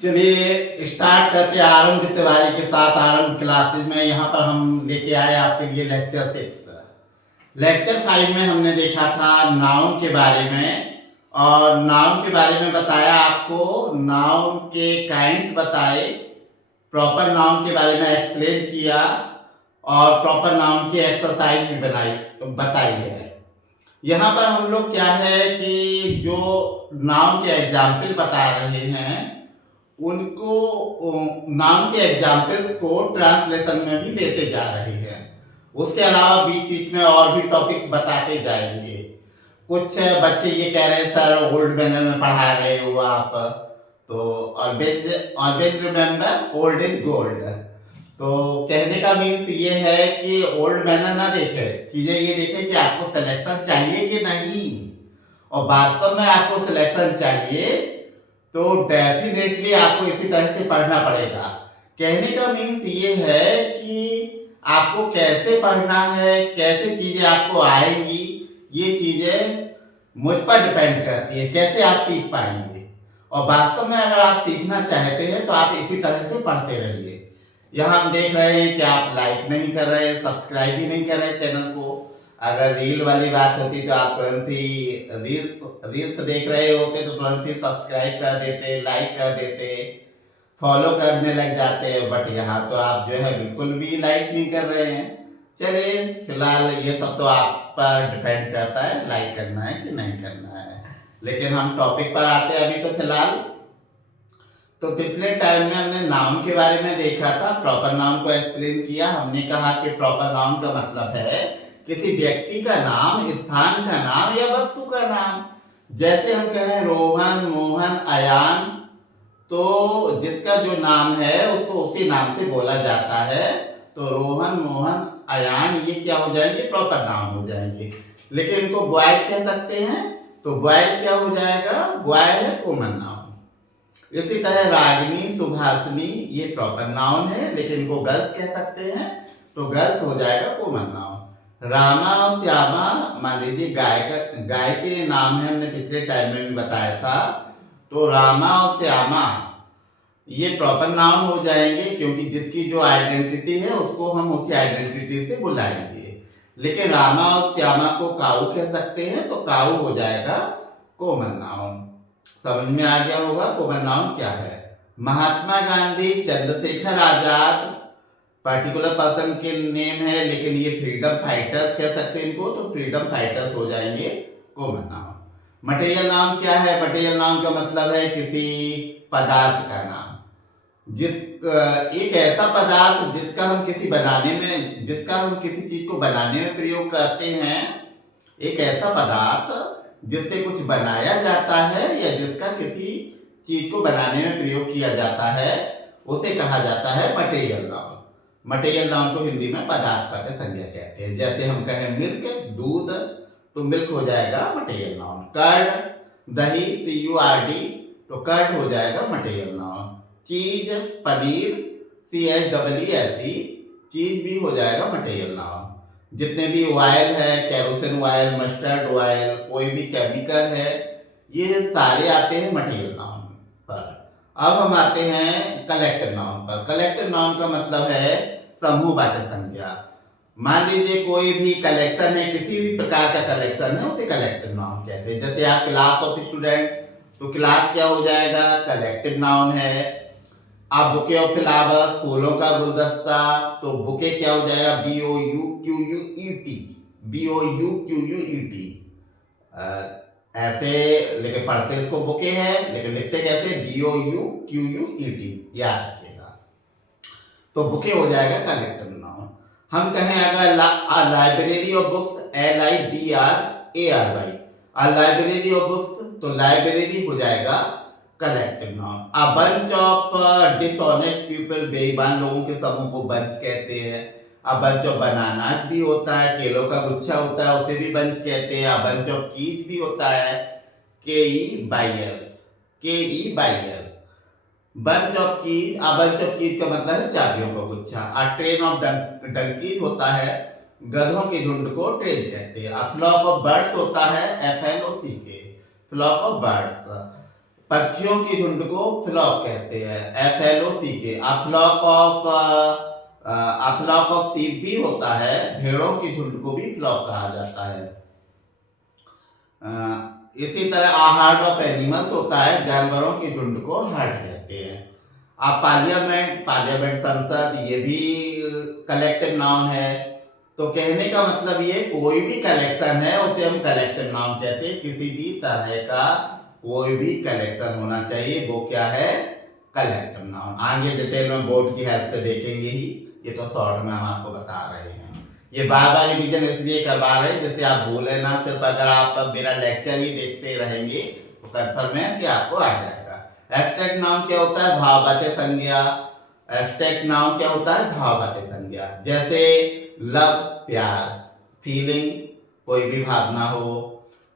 चलिए स्टार्ट करते हैं आरंभ तिवारी के साथ आरंभ क्लासेज में। यहाँ पर हम लेके आए आपके लिए लेक्चर 6। लेक्चर 5 में हमने देखा था नाउन के बारे में, और नाउन के बारे में बताया आपको, नाउन के काइंड्स बताए, प्रॉपर नाउन के बारे में एक्सप्लेन किया और प्रॉपर नाउन की एक्सरसाइज भी बताई है। यहाँ पर हम लोग क्या है कि जो नाउन के एग्जाम्पल बता रहे हैं उनको नाउन के एग्जाम्पल्स को ट्रांसलेशन में भी लेते जा रहे हैं। उसके अलावा बीच बीच में और भी टॉपिक्स बताते जाएंगे। कुछ बच्चे ये कह रहे हैं सर ओल्ड मैनर में पढ़ा रहे हो आप, तो always remember old is gold. तो कहने का मीन्स ये है कि ओल्ड मैनर ना देखे, चीजें ये देखे कि आपको सिलेक्शन चाहिए कि नहीं, और वास्तव में आपको सिलेक्शन चाहिए तो डेफिनेटली आपको इसी तरह से पढ़ना पड़ेगा। कहने का मीन्स ये है कि आपको कैसे पढ़ना है, कैसे चीजें आपको आएंगी, ये चीजें मुझ पर डिपेंड करती है कैसे आप सीख पाएंगे। और वास्तव में अगर आप सीखना चाहते हैं तो आप इसी तरह से पढ़ते रहिए। यहाँ हम देख रहे हैं कि आप लाइक नहीं कर रहे, सब्सक्राइब भी नहीं कर रहे चैनल को। अगर रील वाली बात होती तो आप तुरंत ही रील्स देख रहे होते तो तुरंत ही सब्सक्राइब कर देते, लाइक कर देते, फॉलो करने लग जाते। बट यहाँ तो आप जो है बिल्कुल भी लाइक नहीं कर रहे हैं। चलिए फिलहाल ये सब तो आप पर डिपेंड करता है लाइक करना है कि नहीं करना है। लेकिन हम टॉपिक पर आते हैं अभी। तो फिलहाल तो पिछले टाइम में हमने नाउन के बारे में देखा था, प्रॉपर नाउन को एक्सप्लेन किया। हमने कहा कि प्रॉपर नाउन का मतलब है किसी व्यक्ति का नाम, स्थान का नाम या वस्तु का नाम। जैसे हम कहें रोहन, मोहन, अयान, तो जिसका जो नाम है उसको उसी नाम से बोला जाता है। तो रोहन, मोहन, अयान ये क्या हो जाएंगे? प्रॉपर नाउन हो जाएंगे। लेकिन इनको बॉय कह सकते हैं, तो बॉय क्या हो जाएगा? बॉय है कॉमन नाउन। इसी तरह रागिनी, सुभाषिनी ये प्रॉपर नाउन है, लेकिन इनको गर्ल्स कह सकते हैं, तो गर्ल्स हो जाएगा कॉमन नाउन। रामा और श्यामा मान लीजिए गाय के नाम है, हमने पिछले टाइम में भी बताया था। तो रामा और श्यामा ये प्रॉपर नाउन हो जाएंगे, क्योंकि जिसकी जो आइडेंटिटी है उसको हम उसकी आइडेंटिटी से बुलाएंगे। लेकिन रामा और श्यामा को काऊ कह सकते हैं, तो काऊ हो जाएगा कॉमन नाउन। समझ में आ गया होगा कॉमन नाउन क्या है। महात्मा गांधी, चंद्रशेखर आजाद पर्टिकुलर पर्सन के नेम है, लेकिन ये फ्रीडम फाइटर्स कह सकते हैं इनको, तो फ्रीडम फाइटर्स हो जाएंगे कॉमन नाउन। मटेरियल नाउन क्या है? मटेरियल नाउन का मतलब है किसी पदार्थ का नाम, एक ऐसा पदार्थ जिसका हम किसी चीज को बनाने में प्रयोग करते हैं। एक ऐसा पदार्थ जिससे कुछ बनाया जाता है या जिसका किसी चीज को बनाने में प्रयोग किया जाता है, उसे कहा जाता है मटेरियल नाउन। मटेरियल नाउन को हिंदी में पदार्थवाचक संज्ञा कहते हैं। जैसे हम कहें मिल्क, दूध, तो मिल्क हो जाएगा मटेरियल नाउन। कर्ड, दही, CURD, तो कर्ड हो जाएगा मटेरियल नाउन। चीज, पनीर, CHEE, चीज भी हो जाएगा मटेरियल नाउन। जितने भी ऑयल है, कैरोसिन ऑयल, मस्टर्ड ऑयल, कोई भी केमिकल है, ये सारे आते हैं मटेरियल नाउन पर। अब हम आते हैं कलेक्टिव नाउन पर। कलेक्टिव नाउन का मतलब है समूहवाचक संज्ञा। मान लीजिए कोई भी कलेक्शन है, किसी भी प्रकार का कलेक्शन है, उसे कलेक्टिव नाउन कहते हैं। जैसे आप क्लास ऑफ स्टूडेंट, तो क्लास क्या हो जाएगा? कलेक्टिव नाउन है। आप बुके ऑफ फ्लावर्स, फूलों का गुलदस्ता, तो बुके क्या हो जाएगा? BOUQUET। ऐसे लेकिन पढ़ते इसको बुके है, लेकिन लिखते कैसे? BOUQUET, याद रखिएगा। तो बुके हो जाएगा कलेक्टिव नाउन। हम कहें अगर library of books, LIBRARY, library of books, तो लाइब्रेरी हो जाएगा collective noun. A bunch of dishonest people, बेईमान लोगों के समूह को बंच कहते हैं। अ बंच ऑफ बनानास भी होता है, केलों का गुच्छा होता है, उसे भी बंच कहते हैं। अ बंच ऑफ कीज भी होता है, KEYS। Bunch of keys, a bunch of keys का मतलब है चाबियों का गुच्छा। अ ट्रेन ऑफ डंकीज होता है, गधों के झुंड को ट्रेन कहते हैं। अ फ्लॉक ऑफ बर्ड्स होता है, FLOCK, फ्लॉक ऑफ बर्ड्स। पक्षियों की झुंड को फ्लॉक कहते हैं, FLOCK। फ्लॉक ऑफ शीप भी होता है, भेड़ों की झुंड को भी फ्लॉक कहा जाता है। इसी तरह हार्ड ऑफ एनिमल्स होता है, जानवरों की झुंड को हार्ड कहते हैं। अब पार्लियामेंट संसद, ये भी कलेक्टिव नाउन है। तो कहने का मतलब ये, कोई भी कलेक्शन है उसे हम कलेक्टिव नाउन कहते हैं। किसी भी तरह का कोई भी कलेक्शन होना चाहिए, वो क्या है, कलेक्टिव नाउन। आगे डिटेल में बोर्ड की हेल्प से देखेंगे ही, ये तो शॉर्ट में हम आपको बता रहे हैं। ये बार बार रिवीजन इसलिए करवा रहे हैं जैसे आप भूले ना। सिर्फ अगर आप मेरा लेक्चर ही देखते रहेंगे तो कंफर्म है कि आपको आ जाएगा। एब्स्ट्रैक्ट नाउन क्या होता है, भाववाचक संज्ञा। एब्स्ट्रैक्ट नाउन क्या होता है, भाववाचक संज्ञा। जैसे लव, प्यार, फीलिंग, कोई भी भावना हो।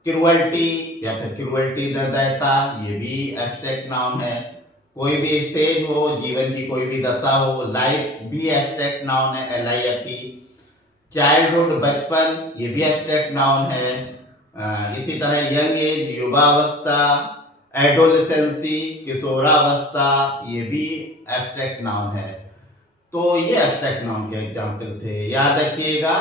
क्रूअल्टी या फिर क्रूअल्टी, निर्दयता, ये भी एब्स्ट्रैक्ट नाउन है। कोई भी स्टेज हो, जीवन की कोई भी दशा हो। लाइफ भी एब्स्ट्रैक्ट नाउन है, LIFE। चाइल्डहुड, बचपन, ये भी एब्स्ट्रैक्ट नाउन है। इसी तरह यंग एज, युवावस्था। एडोलेसेंसी, किशोरावस्था, ये भी एब्स्ट्रैक्ट नाउन है। तो ये एब्स्ट्रैक्ट नाउन के एग्जाम्पल थे, याद रखिएगा।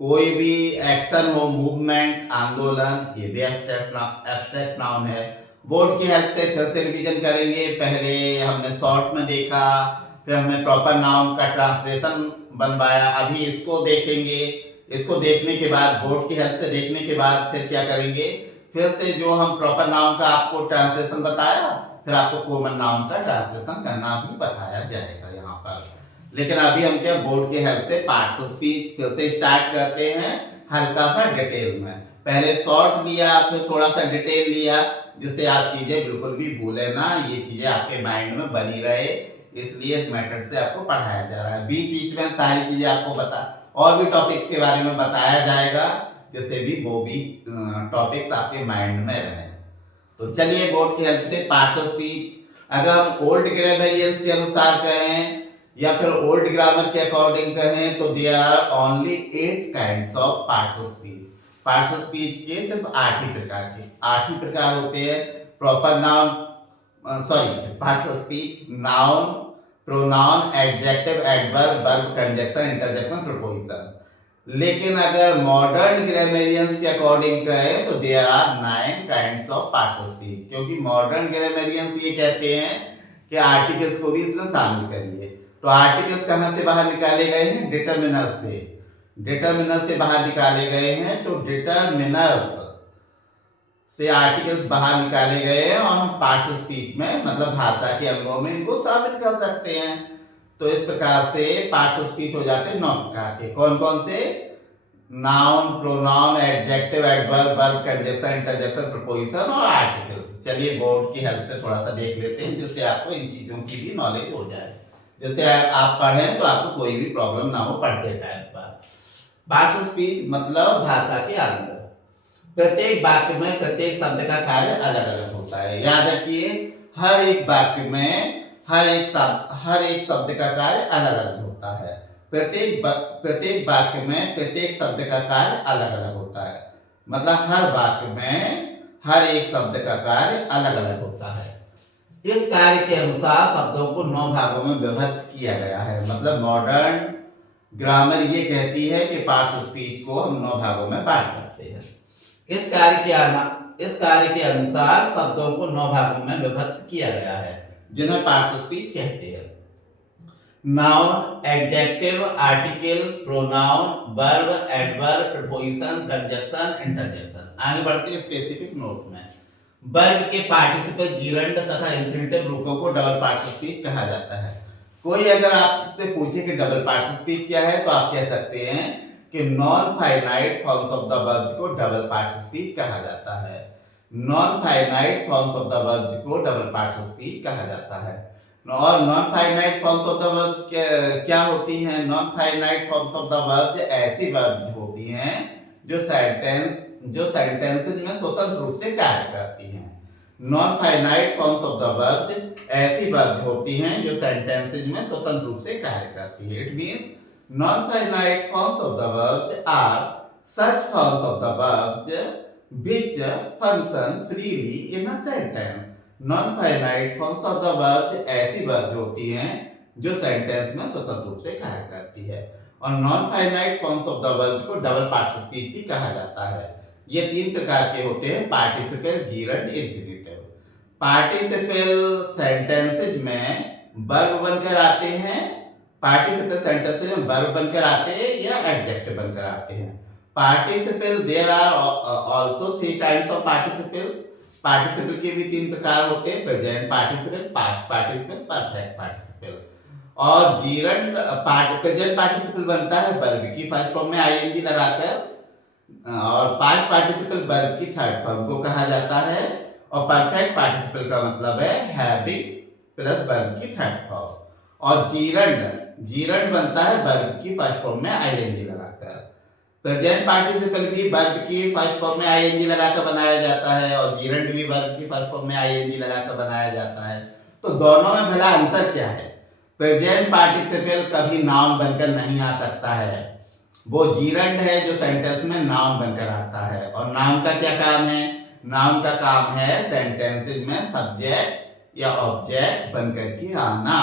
कोई भी एक्शन हो, मूवमेंट, आंदोलन, ये भी एब्स्ट्रैक्ट नाउन है। बोर्ड की हेल्प से फिर से रिवीजन करेंगे। पहले हमने शॉर्ट में देखा, फिर हमने प्रॉपर नाउन का ट्रांसलेशन बनवाया, अभी इसको देखेंगे। इसको देखने के बाद, बोर्ड की हेल्प से देखने के बाद फिर क्या करेंगे, फिर से जो हम प्रॉपर नाउन का आपको ट्रांसलेशन बताया, फिर आपको कॉमन नाउन का ट्रांसलेशन करना भी बताया जाएगा यहाँ पर। लेकिन अभी हम क्या, बोर्ड की हेल्प से पार्ट्स ऑफ स्पीच फिर से स्टार्ट करते हैं, हल्का सा डिटेल में। पहले शॉर्ट लिया, फिर थोड़ा सा डिटेल लिया, जिससे आप चीजें बिल्कुल भी भूले ना, ये चीजें आपके माइंड में बनी रहे। इसलिए इस मेथड से आपको पढ़ाया जा रहा है। बीच बीच में सारी चीजें आपको और भी टॉपिक्स के बारे में बताया जाएगा, जिससे भी वो भी टॉपिक्स आपके माइंड में रहे। तो चलिए, बोर्ड की हेल्प से पार्ट्स ऑफ स्पीच, अगर हम ओल्ड ग्रामरियंस के अनुसार कहें या फिर ओल्ड ग्रामर के अकॉर्डिंग कहें, तो there are only 8 kinds of parts of speech. Parts of speech के सिर्फ 8 ही प्रकार होते हैं। Proper noun, parts of speech, noun, pronoun, adjective, adverb, verb, conjunction, interjection, preposition. लेकिन अगर मॉडर्न ग्रामरियंस के अकॉर्डिंग कहें तो there are 9 kinds of parts of speech. क्योंकि मॉडर्न ग्रामरियंस ये कहते हैं कि आर्टिकल्स को भी इसमें शामिल करिए। तो आर्टिकल्स कहाँ से बाहर निकाले गए हैं, डिटरमिनर्स से। डिटरमिनर्स से बाहर निकाले गए हैं, तो डिटरमिनर्स से आर्टिकल्स बाहर निकाले गए हैं और हम पार्ट्स ऑफ स्पीच में, मतलब भाषा के अंगों में, इनको शामिल कर सकते हैं। तो इस प्रकार से पार्ट्स ऑफ स्पीच हो जाते हैं 9 प्रकार के। कौन कौन से, noun, pronoun, adjective, adverb, verb, conjunction, interjection, preposition और आर्टिकल्स। चलिए, बोर्ड की हेल्प से थोड़ा सा देख लेते हैं, जिससे आपको इन चीजों की भी नॉलेज हो जाए। जैसे आप पढ़ें तो आपको कोई भी प्रॉब्लम ना हो पढ़ते टाइम पर। पार्ट्स ऑफ स्पीच मतलब भाषा के अंग। प्रत्येक वाक्य में प्रत्येक शब्द का कार्य अलग अलग होता है। याद रखिए, हर एक वाक्य में हर एक शब्द का कार्य अलग अलग होता है। प्रत्येक वाक्य में प्रत्येक शब्द का कार्य अलग अलग होता है। मतलब हर वाक्य में हर एक शब्द का कार्य अलग अलग होता है। इस कार्य के अनुसार शब्दों को 9 भागों में विभक्त किया गया है। मतलब मॉडर्न ग्रामर ये कहती है कि पार्ट्स ऑफ स्पीच को हम 9 भागों में बांट सकते हैं। इस कार्य के अनुसार शब्दों को 9 भागों में विभक्त किया गया है, जिन्हें पार्ट्स ऑफ स्पीच कहते हैं। Noun, adjective, article, pronoun, verb, adverb, preposition, conjunction, interjection. आगे बढ़ते हैं स्पेसिफिक नोट में। वर्ब के पार्टिसिपल, जीरंड तथा इंफिनिटिव रूपों को डबल पार्ट्स ऑफ स्पीच कहा जाता है। कोई अगर आपसे पूछे कि डबल पार्ट्स ऑफ स्पीच क्या है, तो आप कह सकते हैं कि non finite forms of the verbs को डबल पार्ट्स ऑफ स्पीच कहा जाता है। Non finite forms of the verbs को डबल पार्ट्स ऑफ स्पीच कहा जाता है। और non finite forms of the verbs क्या होती हैं? Non finite forms of the verbs ऐसी वर्ब्स होती हैं जो सेंटेंसेस में स्वतंत्र रूप से कार्य करती हैं। Non finite forms of the verbs ऐसी वर्ब्स होती हैं जो सेंटेंसेस में स्वतंत्र रूप से कार्य करती है। It means non-finite forms of the verbs are such forms of the verbs which function freely in a sentence। Non finite forms of the verbs ऐसी वर्ब होती हैं जो सेंटेंस में स्वतंत्र रूप से कार्य करती है, और non finite forms of the verbs को डबल पार्ट स्पीच भी कहा जाता है। ये तीन प्रकार के होते हैं, participle, gerund, infinitive. Participle sentences में वर्ब बनकर आते हैं, पार्टिसिपल सेंटेंसेज में वर्ब बनकर आते हैं या एडजेक्टिव बनकर आते हैं। Participle, there are also three types of participle. Participle के भी तीन प्रकार होते हैं, present participle, past participle, perfect participle. और जीरंड प्रेजेंट पार्टिसिपल बनता है वर्ब की फर्स्ट फॉर्म में आईएनजी लगाकर, और पास्ट पार्टिसिपल वर्ब की थर्ड फॉर्म को कहा जाता है, और परफेक्ट पार्टिसिपल का मतलब है हैविंग प्लस वर्ब की थर्ड फॉर्म। और जीरंड बनता है वर्ब की फर्स्ट फॉर्म में आईएनजी लगाकर। प्रेजेंट पार्टिसिपल भी वर्ब की फर्स्ट फॉर्म में आईएनजी लगाकर बनाया जाता है, और जीरंड भी वर्ब की फर्स्ट फॉर्म में आईएनजी लगाकर बनाया जाता है। तो दोनों में भला अंतर क्या है? प्रेजेंट पार्टिसिपल कभी नाउन बनकर नहीं आ सकता है, वो जीरंड है जो सेंटेंस में नाउन बनकर आता है। और नाउन का क्या काम है? नाउन का काम है सेंटेंसेज में सब्जेक्ट या ऑब्जेक्ट बनकर के आना।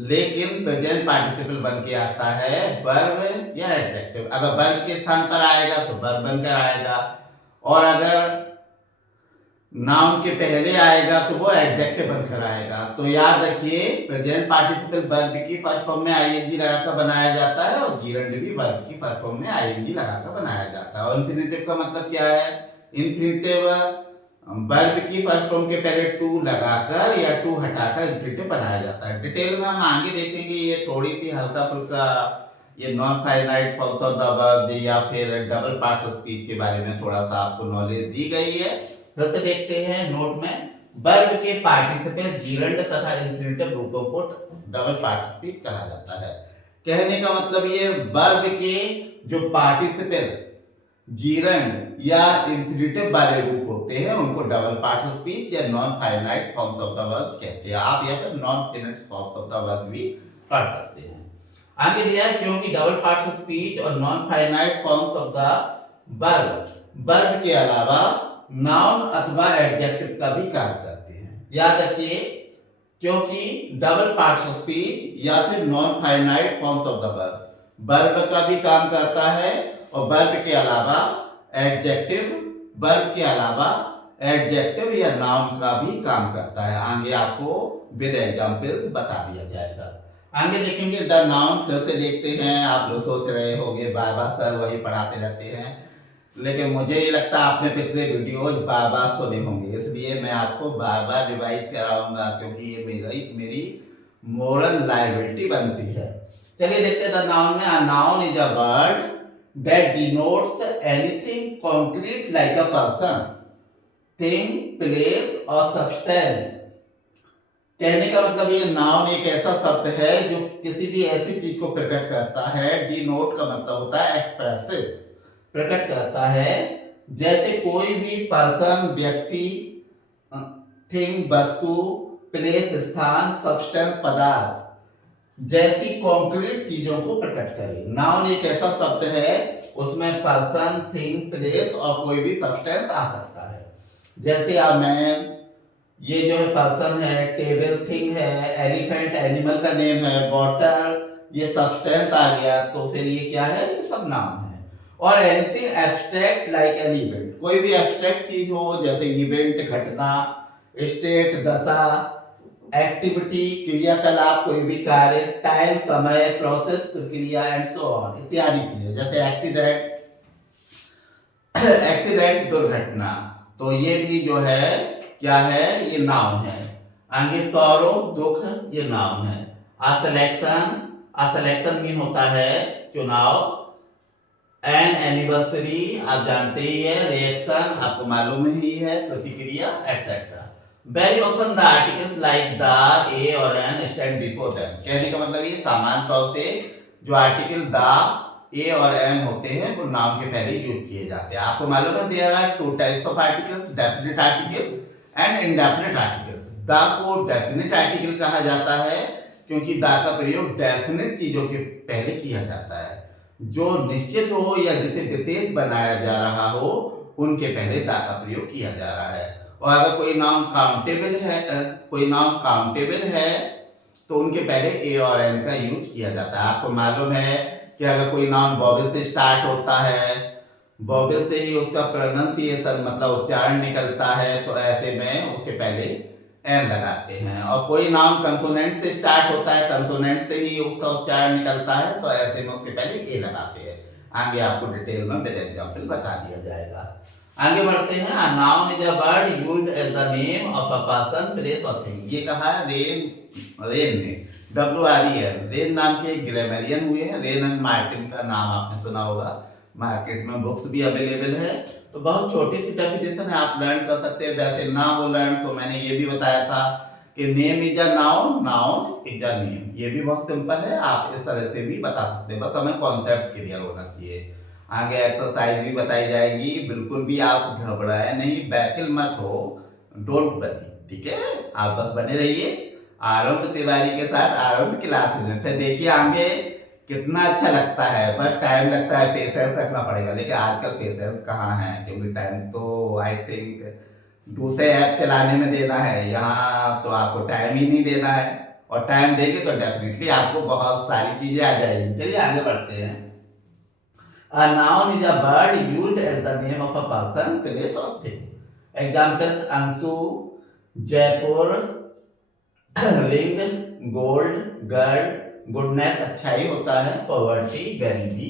लेकिन प्रेजेंट पार्टिसिपल बन के आता है वर्ब या एडजेक्टिव। अगर वर्ब के स्थान पर आएगा तो वर्ब बनकर आएगा, और अगर नाउन के पहले आएगा तो वो एडजेक्टिव बनकर आएगा। तो याद रखिए, प्रेजेंट पार्टिसिपल वर्ब की फर्स्ट फॉर्म में आईएनजी लगाकर बनाया जाता है, और जीरंड भी वर्ब की फर्स्ट फॉर्म में आईएनजी लगाकर बनाया जाता है। और इंफिनिटिव का मतलब क्या है? इंफिनिटिव वर्ब की फर्स्ट फॉर्म के पहले टू लगाकर या टू हटाकर इंफिनिटिव बनाया जाता है। डिटेल में हम आगे देखेंगे, ये थोड़ी सी हल्का फुल्का ये non finite forms of the verb या फिर डबल पार्ट्स ऑफ स्पीच के बारे में थोड़ा सा आपको नॉलेज दी गई है। फिर से देखते हैं नोट में, वर्ब के पार्टिसिपल, जीरंड तथा इंफिनिटिव रूपों को डबल पार्ट स्पीच कहा जाता है। कहने का मतलब ये, वर्ब के जो पार्टिसिपल, जीरंड या इंफिनिटिव वाले रूप होते हैं उनको डबल पार्ट ऑफ स्पीच या non finite forms of the verb कहते हैं। आप यहाँ पर non finite forms of the verb भी पढ़ सकते हैं। आगे दिया है, क्योंकि डबल पार्ट ऑफ स्पीच और non finite forms of the verb के अलावा नाउन अथवा एडजेक्टिव का भी कार्य करते हैं। याद रखिए, क्योंकि डबल पार्ट्स ऑफ स्पीच या फिर non finite forms of the verb का भी काम करता है, और वर्ब के अलावा एडजेक्टिव या नाउन का भी काम करता है। आगे आपको विद एग्जांपल्स बता दिया जाएगा। आगे देखेंगे द नाउन। फिर से देखते हैं, आप लोग सोच रहे होंगे बार बार सर वही पढ़ाते रहते हैं, लेकिन मुझे ये लगता है आपने पिछले वीडियोज बार बार सुने होंगे, इसलिए मैं आपको बार बार रिवाइज कराऊंगा, क्योंकि ये मेरी मोरल लायबिलिटी बनती है। चलिए देखते हैं द नाउन में। अ noun is a word that denotes anything concrete like a person, thing, place और सब्सटेंस। कहने का मतलब ये नाउन एक ऐसा शब्द है जो किसी भी ऐसी चीज को प्रकट करता है। डिनोट का मतलब होता है एक्सप्रेसिव, प्रकट करता है, जैसे कोई भी पर्सन, व्यक्ति, थिंग, वस्तु, प्लेस, स्थान, सब्सटेंस, पदार्थ जैसी कॉन्क्रीट चीजों को प्रकट करे। नाउन एक ऐसा शब्द है, उसमें पर्सन, थिंग, प्लेस और कोई भी सब्सटेंस आ सकता है। जैसे अ मैन, ये जो है पर्सन है, टेबल थिंग है, एलिफेंट एनिमल का नेम है, वाटर ये सब्सटेंस आ गया, तो फिर ये क्या है? ये सब नाउन है। और anything abstract like an event, कोई भी एब्स्ट्रैक्ट चीज हो, जैसे इवेंट, घटना, स्टेट, दशा, एक्टिविटी, क्रियाकलाप, कोई भी कार्य, टाइम, समय, प्रोसेस, प्रक्रिया एंड सो ऑन इत्यादि चीजें। जैसे एक्सीडेंट दुर्घटना, तो ये भी जो है क्या है? ये नाउन है। आगे सॉरो दुख, ये नाउन है। सिलेक्शन मीन होता है चुनाव। एन एनिवर्सरी आप जानते ही है। रिएक्शन आपको मालूम ही है, प्रतिक्रिया etcetera. Very often the articles like the, a or an stand before them. कहने का मतलब ये सामान्य तौर से जो article the, a or N होते हैं वो नाउन के पहले यूज किए जाते हैं। आपको मालूम है there are two types of articles, definite article and indefinite article. The को डेफिनेट आर्टिकल कहा जाता है क्योंकि द का प्रयोग डेफिनेट चीजों के पहले किया जाता है। जो निश्चित हो या जिसे विशेष बनाया जा रहा हो उनके पहले द का प्रयोग किया जा रहा है। और अगर कोई नाउन काउंटेबल है तो उनके पहले ए और एन का यूज किया जाता है। आपको मालूम है कि अगर कोई नाउन वॉवेल से स्टार्ट होता है, वॉवेल से ही उसका प्रोनाउंसिएशन मतलब उच्चारण निकलता है, तो ऐसे में उसके पहले एन लगाते हैं। और कोई नाउन कंसोनेंट से स्टार्ट होता है, कंसोनेंट से ही उसका उच्चारण निकलता है, तो ऐसे में उसके पहले ए लगाते हैं। आगे आपको डिटेल में विद एग्जांपल बता दिया जाएगा। आगे बढ़ते हैं। A noun is a word used as the name of a person, place और थिंग। ये कहा है रेन ने, WREN, रेन नाम के ग्रामरियन हुए हैं। रेन एंड मार्टिन का नाम आपने सुना होगा, मार्केट में बुक्स भी अवेलेबल है। तो बहुत छोटी सी डेफिनेशन है, आप लर्न कर सकते हैं। वैसे ना वो लर्न तो मैंने ये भी बताया था कि name is a noun, noun is a name. ये भी बहुत सिंपल है, आप इस तरह से भी बता सकते हैं, बस हमें कॉन्सेप्ट क्लियर होना चाहिए। आगे एक्सरसाइज भी बताई जाएगी, बिल्कुल भी आप घबराए नहीं, बैकल मत हो, डोंट वरी, ठीक है। आप बस बने रहिए आरंभ तिवारी के साथ आरंभ क्लासेस में। फिर देखिए आगे कितना अच्छा लगता है। बस टाइम लगता है, पेशेंस रखना पड़ेगा, लेकिन आजकल पेशेंस कहाँ है, क्योंकि टाइम तो आई थिंक दूसरे ऐप चलाने में देना है, यहाँ तो आपको टाइम ही नहीं देना है। और टाइम देंगे तो डेफिनेटली आपको बहुत सारी चीजें आ जाएगी। चलिए आगे बढ़ते हैं। A noun is a word used as the name of a person, place or thing. Examples: Ansu, Jaipur, ring, gold, girl, goodness अच्छाई होता है, पॉवर्टी गरीबी,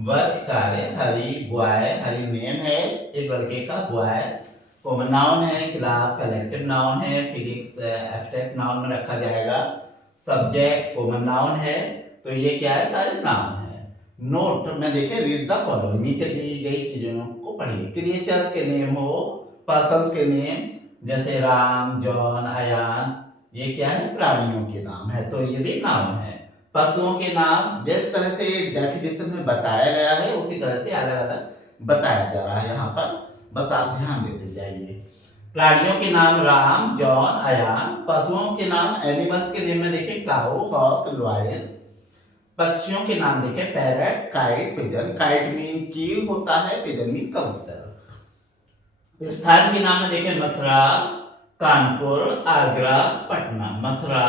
वर्क कार्य, हरी बॉय, हरी नेम है एक लड़के का, बॉय कॉमन नाउन है, क्लास कलेक्टिव नाउन है, फिजिक्स एब्स्ट्रैक्ट नाउन में रखा जाएगा, सब्जेक्ट कॉमन नाउन है। तो ये क्या है, सारे नाउन है। नोट में देखिए, रीड द फॉलोइंग, नीचे दी गई चीजों को पढ़िए। क्रिएचर्स के नेम हो, पर्सन्स के नेम जैसे राम, जॉन, अयान, ये क्या है, प्राणियों के नाम है, तो ये भी नाम है। पशुओं के नाम जिस तरह से डेफिनेशन में बताया गया है उसी तरह से अलग अलग बताया जा रहा है यहाँ पर, बस आप ध्यान देते जाइए। प्राणियों के नाम राम, जॉन, अयान। पशुओं के नाम एनिमल्स के नेम में देखिए, काऊ, हॉर्स, लॉयन। पक्षियों के नाम देखिए, parrot, kite, pigeon. Kite mean कील होता है, पिजन मीन कबूतर। स्थान के नाम में देखिए, मथुरा, कानपुर, आगरा, पटना। मथुरा,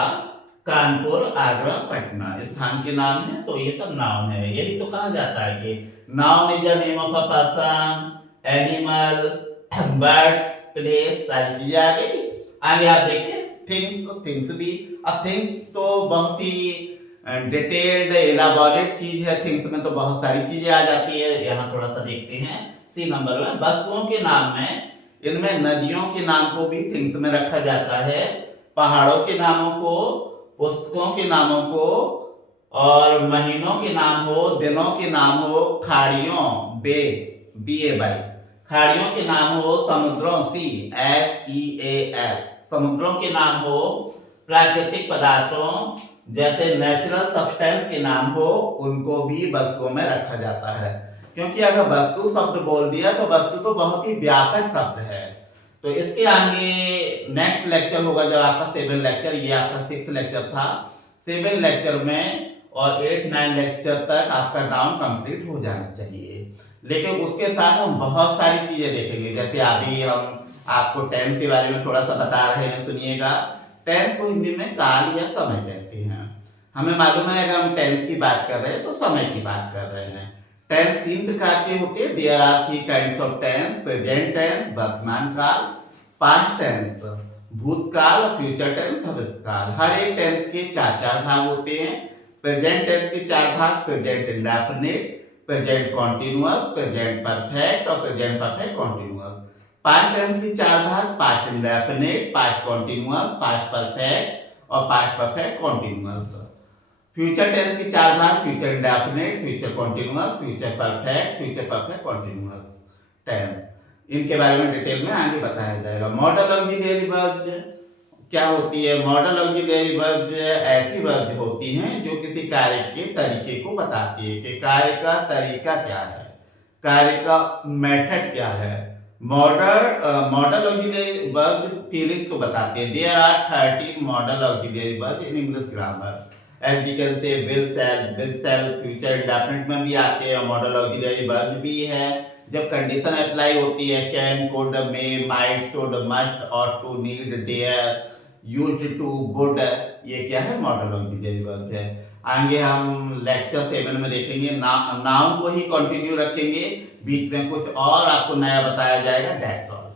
कानपुर, आगरा, पटना स्थान के नाम है, तो ये सब नाउन है। यही तो कहा जाता है कि noun is the name of a person, animal, birds, place, सारी चीजें आ गई। आगे आप देखिए थिंग्स, थिंग्स भी। अब थिंग्स तो बहुत ही डिटेल्ड एलाबोरेट चीज है, थिंग्स में तो बहुत सारी चीजें आ जाती है। यहाँ थोड़ा सा देखते हैं सी नंबर में, वस्तुओं के नाम में, इनमें नदियों के नाम को भी थिंग्स में रखा जाता है, पहाड़ों के नामों को, पुस्तकों के नामों को, और महीनों के नाम हो, दिनों के नाम हो, खाड़ियों, BAY, खाड़ियों के नाम हो, समुद्रों, SEAS, समुद्रों के नाम हो, प्राकृतिक पदार्थों जैसे नेचुरल सब्सटेंस के नाम हो, उनको भी वस्तुओं में रखा जाता है। क्योंकि अगर वस्तु शब्द बोल दिया तो वस्तु तो बहुत ही व्यापक शब्द है। तो इसके आगे नेक्स्ट लेक्चर होगा जब आपका 7 लेक्चर, ये आपका 6 लेक्चर था। 7 लेक्चर में और 8-9 लेक्चर तक आपका नाउन कंप्लीट हो जाना चाहिए। लेकिन उसके साथ हम बहुत सारी चीजें देखेंगे, जैसे अभी हम आपको टेंस के बारे में थोड़ा सा बता रहे हैं, सुनिएगा। टेंस को हिंदी में काल या समय कहते हैं। हमें मालूम है अगर हम टेंस की बात कर रहे हैं तो समय की बात कर रहे हैं। टेंस 3 प्रकार के होते हैं, there are 3 kinds of tense, present tense वर्तमान काल, पास्ट टेंस भूतकाल, फ्यूचर टेंस भविष्यकाल। हर एक टेंस के 4 भाग होते हैं। प्रेजेंट टेंस के 4 भाग, present indefinite, present continuous, present perfect और present perfect continuous. Past tense के 4 भाग, past indefinite, past continuous, past perfect और past perfect continuous. Future tense के 4 भाग, future indefinite, future continuous, future perfect continuous tense. इनके बारे में डिटेल में आगे बताया जाएगा। मॉडल ऑक्सिलरी वर्ब्स क्या होती है? मॉडल ऑक्सिलरी वर्ब्स ऐसी वर्ब्स होती हैं जो किसी कार्य के तरीके को बताती है कि कार्य का तरीका क्या है, कार्य का मेथड क्या है। मॉडल ऑक्सिलरी वर्ब्स फीलिंग्स को बताते हैं। There are 13 modal auxiliary verbs in English grammar. As we can say will, shall, future indefinite में भी आते हैं, मॉडल ऑक्सिलरी वर्ब भी है, जब कंडीशन अप्लाई होती है can, could, may, might, should, must ought to, need, dare, used to, would, ये क्या है मॉडल ऑक्सिलरी वर्ब है। आगे हम लेक्चर 7 में देखेंगे नाउन को ही कंटिन्यू रखेंगे, बीच में कुछ और आपको नया बताया जाएगा। That's all.